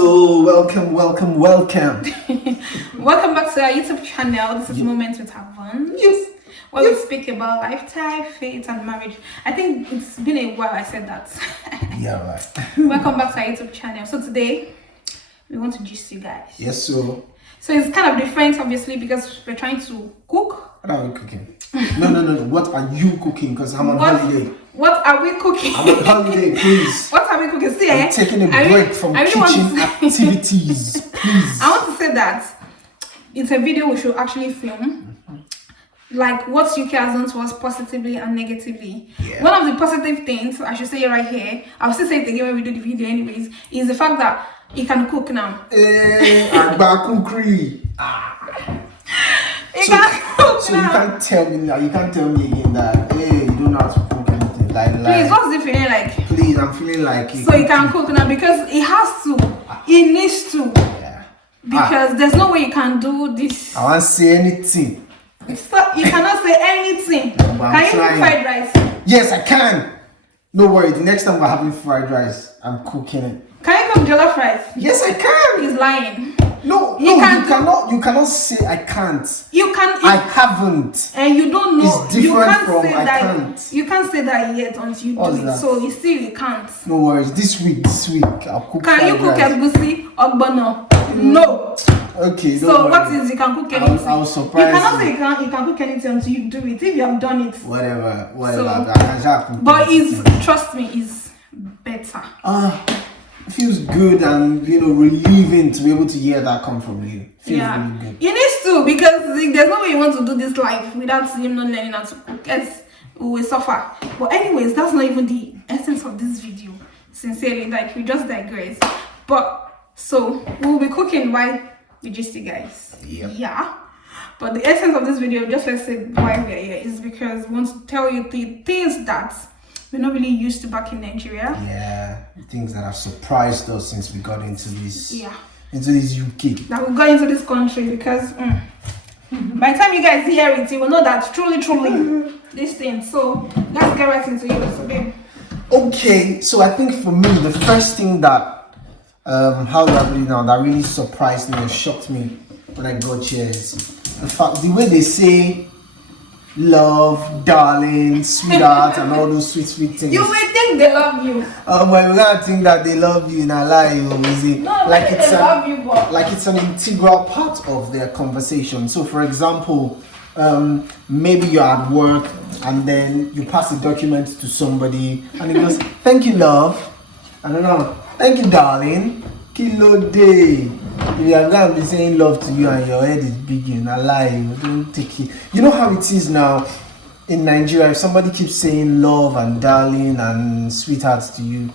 So welcome. Welcome back to our YouTube channel. This is Moments with Avon. Yes. Where we speak about lifetime, faith, and marriage. I think it's been a while I said that. Yeah, right. Welcome back to our YouTube channel. So today we want to gist you guys. Yes, so it's kind of different, obviously, because we're trying to cook. what are we cooking? No. What are you cooking? Because I'm on holiday. What are we cooking? I'm on holiday, please. What are we cooking? See, I'm taking a break from kitchen activities, please. I want to say that it's a video we should actually film. Like what UK has done to us positively and negatively. Yeah. One of the positive things, I should say it right here, I'll still say it again when we do the video anyways, is the fact that he can cook now. Cookery. He can cook So now. you can't tell me now. You can't tell me again that hey, you don't know how to cook anything. Please, what's the feeling like? Please, I'm feeling like So he can cook now because he has to. He needs to. Yeah. Because there's no way you can do this. I won't say anything. Stop, you cannot say anything. But I'm Can you cook trying. fried rice? Yes, I can. No worry. The next time we're having fried rice, I'm cooking it. Can you cook jollof rice? Yes, I can. He's lying. No, You you cannot say I can't. You can. I haven't. And you don't know. It's different you can't from say I that. can't. You can't say that yet until you What's do it. that? So you still you can't. No worries. This week, I'll cook. Can you cook fried rice. egusi ogbono? No. Okay. So don't what worry. is you can cook anything? I'll surprise You cannot you. say you can cook anything until you do it. If you have done it. Whatever. So, I can just cook but anything. trust me, it's better. It feels good and relieving to be able to hear that come from you. Feels really good. You need to, because there's no way you want to do this life without him not learning how to cook. Else we will suffer. But anyways, that's not even the essence of this video. Sincerely, like we just digress. But so we'll be cooking while we just you guys. Yep. Yeah. But the essence of this video, just let's say why we're here, is because we want to tell you the things that we're not really used to back in Nigeria. Yeah, things that have surprised us since we got into this. Yeah. Into this UK. That we got into this country because by the time you guys hear it, you will know that truly this thing. So let's get right into it. So babe. Okay, so I think for me the first thing that how do I put it now that really surprised me and shocked me when I got here is the way they say love, darling, sweetheart, and all those sweet things. You may think they love you. Well, we gotta think that they love you in a lie, is it? No, like they love you, but like it's an integral part of their conversation. So, for example, maybe you're at work and then you pass a document to somebody and it goes, "Thank you, love." I don't know. "Thank you, darling." Kilo day. If you are going to be saying love to you and your head is big in a lie, you don't take it. You know how it is now in Nigeria. If somebody keeps saying love and darling and sweethearts to you,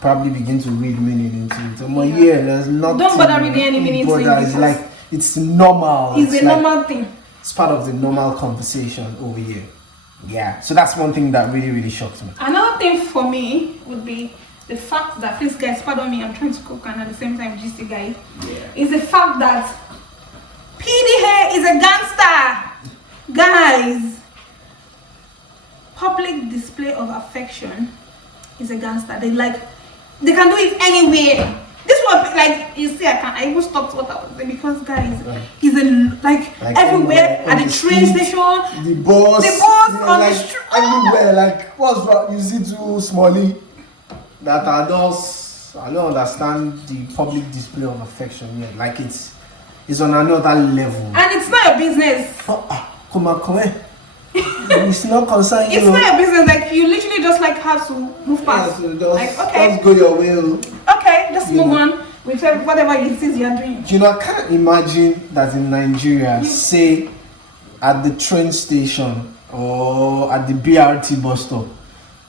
probably begin to read meaning into it. Yeah, there's nothing. don't bother reading any meaning to it. It's like it's normal. It's a like, normal thing. It's part of the normal conversation over here. Yeah. So that's one thing that really shocked me. Another thing for me would be the fact that, please guys, pardon me, I'm trying to cook and at the same time just a guy. Yeah. Is the fact that PDA is a gangster, guys. Public display of affection is a gangster. They can do it anywhere. This one, like you see, I even stopped what I was saying because guys, he's like everywhere at the train station, the boss on the street, everywhere. Like what's wrong? You see too smally that I don't understand the public display of affection yet. Like it's on another level. And it's not your business. Come on. It's not concerning you. It's not your business. Like you literally just like have to move past. Yeah, so like okay, just go your way. Okay, just move on with whatever it is you're doing. I can't imagine that in Nigeria, say at the train station or at the BRT bus stop,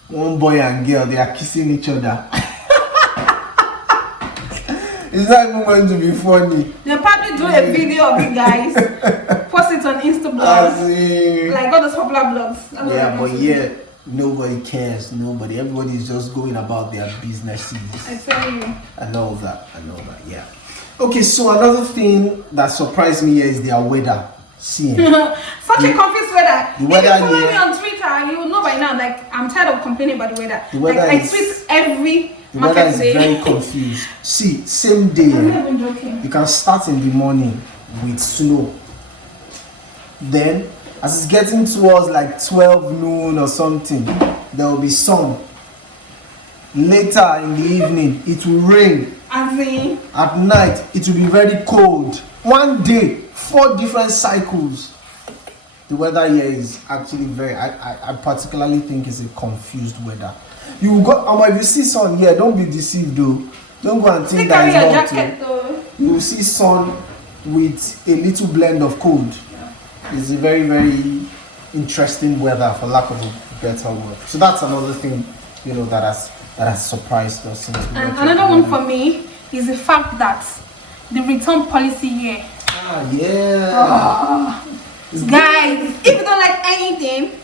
one boy and girl, they are kissing each other. It's not even going to be funny. They'll probably do a video of it, guys. Post it on Instagram. Like all those popular blogs. Yeah, but nobody cares. Nobody. Everybody is just going about their businesses. I tell you. I know that. Yeah. Okay, so another thing that surprised me here is their weather. See. Such a confused weather. The weather if you follow here, me on Twitter, you will know by now. Like I'm tired of complaining about the weather. The weather like I tweet every The Market weather is day. very confused. See, same day. I'm not even joking. You can start in the morning with snow. Then, as it's getting towards like 12 noon or something, there will be sun. Later in the evening, it will rain. As in, At night, it will be very cold. One day, 4 different cycles. The weather here is actually I particularly think it's a confused weather. You go, if you see sun here, don't be deceived though. Don't go and think still carry your that jacket it's hot. though. You will see sun with a little blend of cold. Yeah. It's a very, very interesting weather, for lack of a better word. So that's another thing, that has surprised us. Since we And went another to one for me is the fact that the return policy here. Guys, if you don't like anything,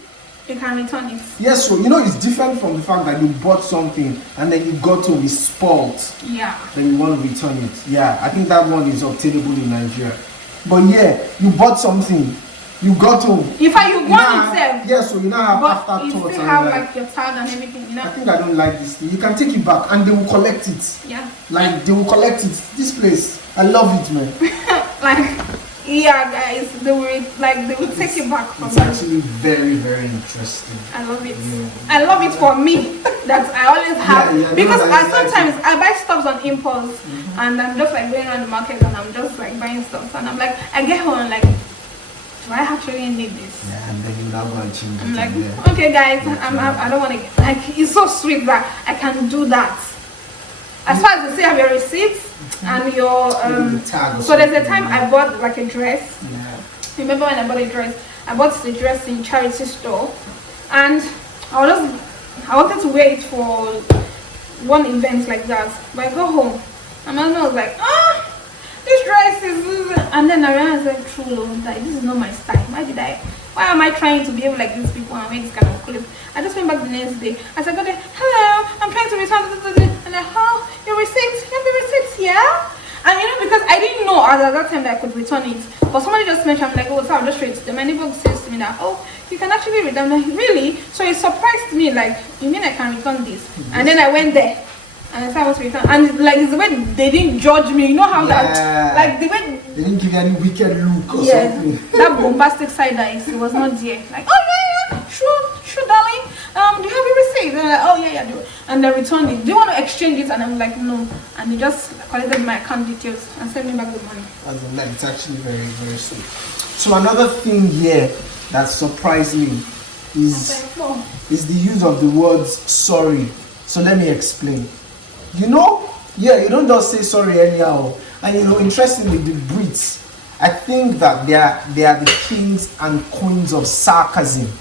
you can return it. Yes, so it's different from the fact that you bought something and then you got to be spoiled. Yeah. Then you want to return it. Yeah, I think that one is obtainable in Nigeria. But yeah, you bought something, you got to. In fact, you want itself. Yeah, so you now have But you afterthoughts still and have like, like your tag and everything, I think I don't like this thing. You can take it back and they will collect it. Yeah. Like they will collect it. This place, I love it, man. Yeah, guys, they will take it back from It's you. actually very, very interesting. I love it. Yeah. I love it for me that I always have Yeah, because no, sometimes I buy stuff on impulse and I'm just like going around the market and I'm just like buying stuff and I'm like I get home and like, do I actually need this? Yeah, and then you now go and change it. I'm like, there. okay guys, I don't want to like it's so sweet that I can do that. As far as you say have your receipts and your The tag or so there's a something, time I bought like a dress. Yeah. Remember when I bought a dress? I bought the dress in charity store and I wanted to wear it for one event like that. But I got home and my husband was like, this dress is and then I realized like true that this is not my style. Why am I trying to behave like these people and wear this kind of clothes? I just went back the next day. As I got there, hello, I'm trying to return this. And I, your receipt? You have the receipts, yeah? And because I didn't know at that time that I could return it. But somebody just mentioned, I'm like, oh, so I'll just show it to them. My neighbor says to me that, oh, you can actually return. I'm like, really? So it surprised me, like, you mean I can return this? And then I went there. And I said I was return. And like it's the way they didn't judge me. You know how that like the way they didn't give you any wicked look or yes, something. that bombastic side eyes, it was not there. Like, oh yeah, sure, darling. Do you have your receipt? They're like, oh yeah, I do. And they returned it. Do you want to exchange it? And I'm like, no. And they just collected my account details and sent me back the money. As in, like, it's actually very, very sweet. So another thing here that surprised me is the use of the words sorry. So let me explain. You don't just say sorry anyhow. And interestingly, the Brits, I think that they are the kings and queens of sarcasm.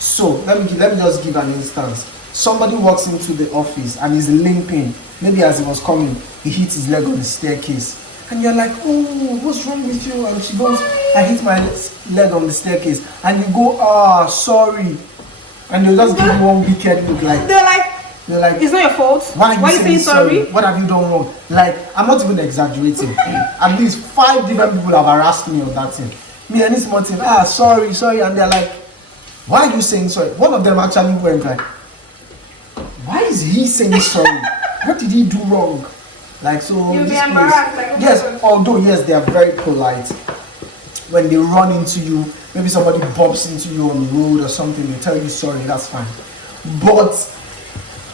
So let me just give an instance. Somebody walks into the office and is limping. Maybe as he was coming, he hit his leg on the staircase. And you're like, oh, what's wrong with you? And she goes, I hit my leg on the staircase. And you go, sorry. And they'll just give you one wicked look like. They're like, it's not your fault. Why are you saying sorry? What have you done wrong? Like, I'm not even exaggerating. At least 5 different people have harassed me on that thing. Me and this Martin, sorry. And they're like, why are you saying sorry? One of them actually went like, why is he saying sorry? What did he do wrong? Like, so You'll this be embarrassed. place, Like, yes, although yes, they are very polite. When they run into you, maybe somebody bumps into you on the road or something, they tell you sorry, that's fine. But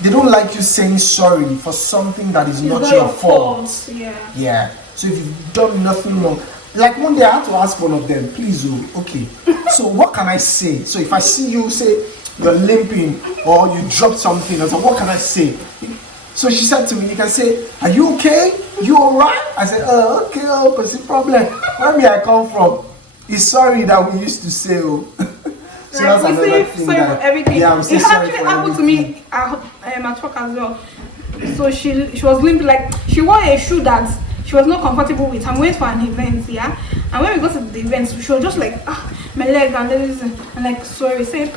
they don't like you saying sorry for something that is not your fault. Yeah. So if you've done nothing wrong, like one day I had to ask one of them, please, okay. So what can I say? So if I see you say you're limping or you dropped something, I said, what can I say? So she said to me, you can say, are you okay? You alright? I said, okay, but it's a problem. Where I come from? It's sorry that we used to say, So like, that's another thing sorry for everything. Yeah, I'm it saying sorry actually for happened everything. to me at work as well. So she was limping, like she wore a shoe that she was not comfortable with. I'm waiting for an event, yeah. And when we got to the event, she was just like, my leg and this and like sorry, said,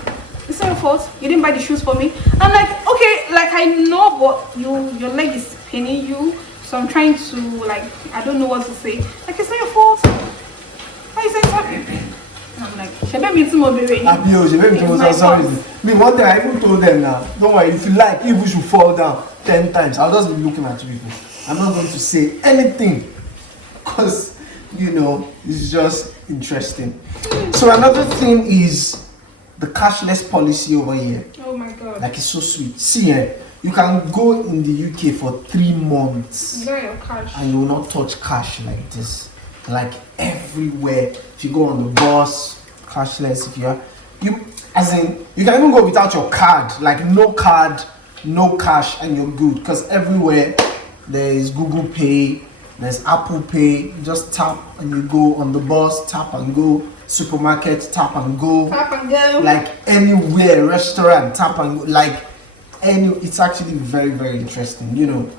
it's not your fault. You didn't buy the shoes for me. I'm like, okay, like I know, but your leg is paining you, so I'm trying to like I don't know what to say. Like it's not your fault. Why you saying sorry? I'm like, she made me too much baby. Sorry. Me one day I even told them now, don't worry, if you like, if we should fall down, 10 times, I'll just be looking at you people. I'm not going to say anything because, you know, it's just interesting. So another thing is the cashless policy over here. Oh my God. Like, it's so sweet. See, you can go in the UK for 3 months Enjoy your cash. and you will not touch cash like this. Like everywhere. If you go on the bus, cashless. If you can even go without your card. Like no card, no cash, and you're good. Because everywhere there is Google Pay, there's Apple Pay. You just tap and you go on the bus, tap and go. Supermarket, tap and go. Tap and go. Like anywhere, restaurant, tap and go. Like it's actually very, very interesting. You know,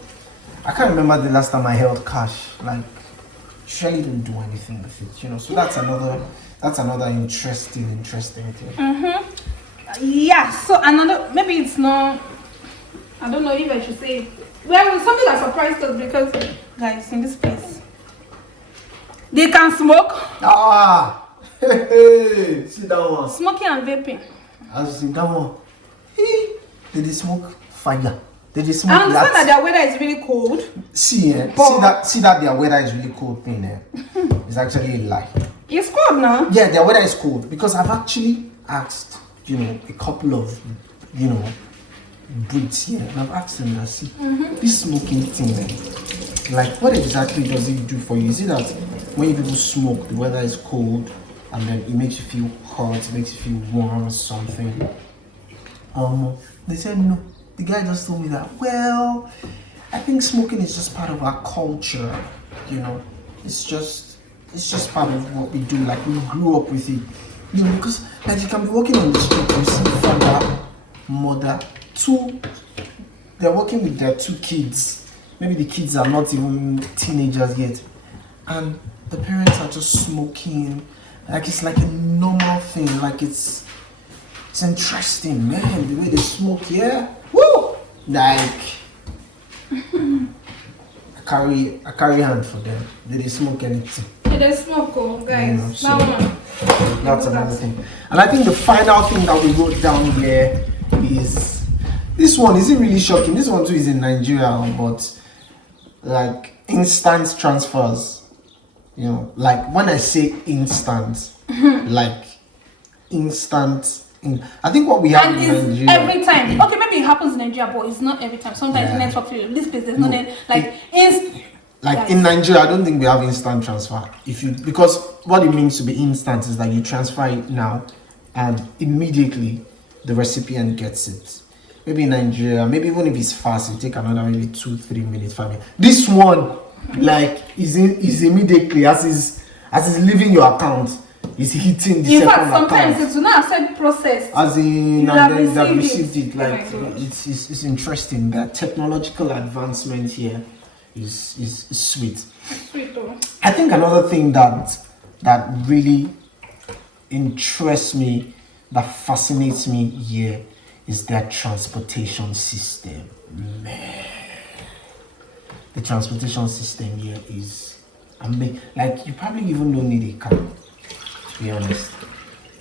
I can't remember the last time I held cash. Like, surely don't do anything with it. You know, so that's another interesting thing. Yeah. So another, maybe it's not. I don't know if I should say it. Well, it's something that surprised us because, guys, in this place, they can smoke. Hey, see that one. Smoking and vaping. I see that one. Did they smoke fire? Did they smoke I understand that their weather is really cold. See that their weather is really cold thing. It's actually a lie. It's cold now. Yeah, their weather is cold because I've actually asked, you know, a couple of, you know, Brits here, and I've asked them that, see, this smoking thing, like, what exactly does it do for you? Is it that when people smoke, the weather is cold, and then it makes you feel hot, it makes you feel warm or something? They said no. The guy just told me that, well, I think smoking is just part of our culture, you know. It's just part of what we do, like we grew up with it. You know, because like you can be walking on the street, you see father, mother, they're working with their 2 kids. Maybe the kids are not even teenagers yet. And the parents are just smoking. Like it's like a normal thing. Like it's interesting, man, the way they smoke, yeah. Woo! Like I carry hand for them. They smoke anything. Yeah, they smoke, guys. You know, so Now, that's another thing. And I think the final thing that we wrote down here is this one. Isn't really shocking. This one too is in Nigeria, but like instant transfers. You know, like when I say instant, like instant. I think what we have and in it's Nigeria every time. Okay, maybe it happens in Nigeria, but it's not every time. Sometimes the network fail. This place there's no net. Like Like in Nigeria, I don't think we have instant transfer. Because what it means to be instant is that you transfer it now, and immediately the recipient gets it. Maybe in Nigeria, maybe even if it's fast, it take another maybe 2-3 minutes, 5 minutes. This one, like, is immediately as is leaving your account, is hitting the second account. In fact, sometimes it's not accept process. As in, you and have then they've received received it. Like, Oh it's interesting that technological advancement here is sweet. Sweet though. I think another thing that really interests me, that fascinates me here, is their transportation system. Man, the transportation system here is amazing. Like, you probably even don't need a car, to be honest.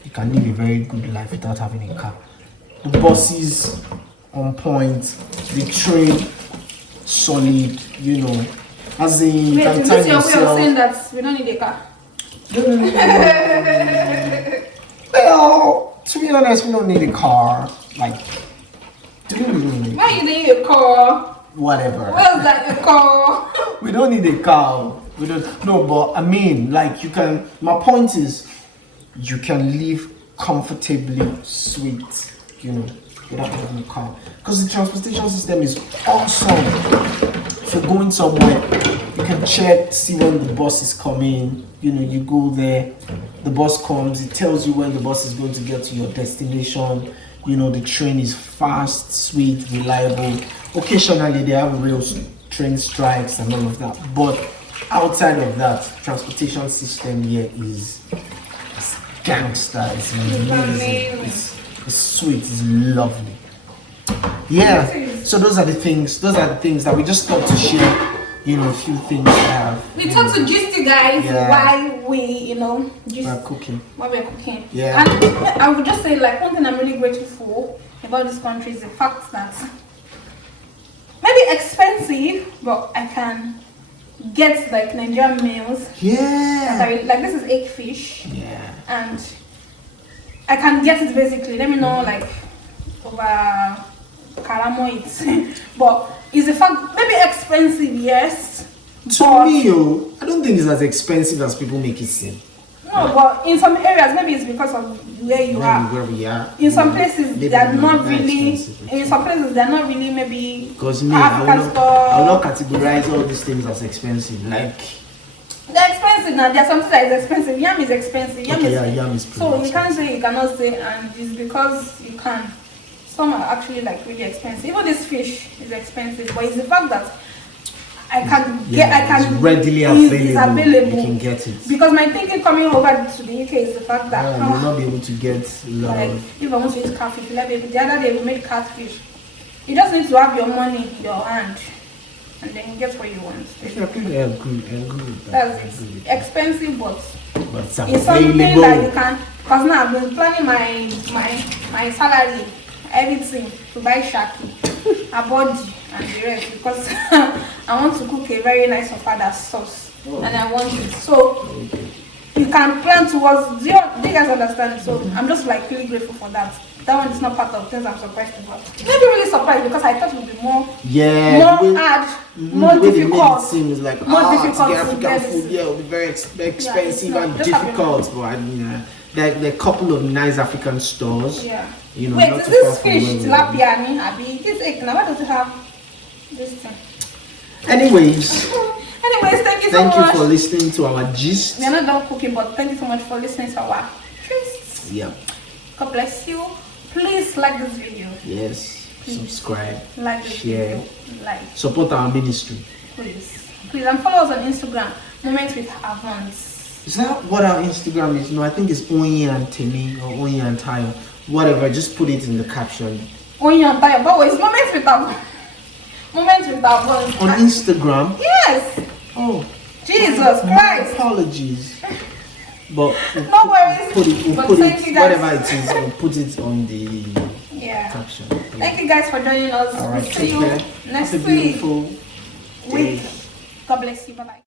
You can live a very good life without having a car. The buses on point, the train solid, you know. As in, you can time This your way of yourself. saying that we don't need a car. No. Well, to be honest, we don't need a car. Like, do we really need a Why you need a car? whatever? What's that a car? We don't need a car. We don't. No, but I mean, like, you can. My point is, you can live comfortably, sweet, you know, without having a car. Because the transportation system is awesome. If you're going somewhere, you can check, see when the bus is coming. You know, you go there, the bus comes, it tells you when the bus is going to get to your destination. You know, the train is fast, sweet, reliable. Occasionally, they have real train strikes and all of that. But outside of that, transportation system here is gangster. It's amazing. It's sweet. It's lovely. Yeah. So those are the things. Those are the things that we just thought to share. You know, a few things we have. We talk to gist you guys while we, you know, just we're cooking. While we're cooking. Yeah. And I would just say, like, one thing I'm really grateful for about this country is the fact that maybe expensive, but I can get like Nigerian meals. Yeah. Like this is egg fish. Yeah. And I can get it basically. Let me know like over Karamo it. But it's a fact, maybe expensive, yes. To me, I don't think it's as expensive as people make it seem. No, but in some areas, maybe it's because of where you are. Where we are. In some places, they're not really. In some places, they're not really. Maybe because me, I will not categorize all these things as expensive. Like they're expensive now. There's something that is expensive. Yam is expensive. Yam is pretty so expensive. You can't say, you cannot say, and it's because you can. Some are actually like really expensive. Even this fish is expensive, but it's the fact that I can get, it's readily available. You can get it. Because my thinking coming over to the UK is the fact that you will not be able to get like if I want to eat catfish, the other day we made catfish. You just need to have your money in your hand, and then you get what you want. I agree. That's it. Expensive, but it's something that you can. Because now I've been planning my salary, everything to buy shaki, a body, and the rest because I want to cook a very nice ofada sauce, and I want it. So you can plan towards. Do you guys understand? So I'm just like really grateful for that. That one is not part of things I'm surprised about. Maybe really surprised because I thought it would be more hard, more difficult. It seems like more difficult to get African food. Yeah, it will be very expensive and difficult. But there are a couple of nice African stores. Yeah. You know, wait, not is too this far fish from tilapia? Abi, this egg now. Why does it have this thing? Anyways, thank you so much. Thank you for listening to our gist. We are not done cooking, but thank you so much for listening to our gist. Yeah. God bless you. Please like this video. Yes. Please. Subscribe. Like this share. Video. Like. Support our ministry. Please, and follow us on Instagram. Moments with Avance. Is that what our Instagram is? No, I think it's Oyin&Tayo or Oyin&Tayo. Whatever, just put it in the caption. Oyin&Tayo, but it's Moments with Avance. Moments with Avance. On Instagram? Yes. Oh. Jesus Christ. Apologies. But no worries. We'll put it whatever it is, we'll put it on the caption. Thank you guys for joining us. All right, we'll see you next week. God bless you. Bye bye.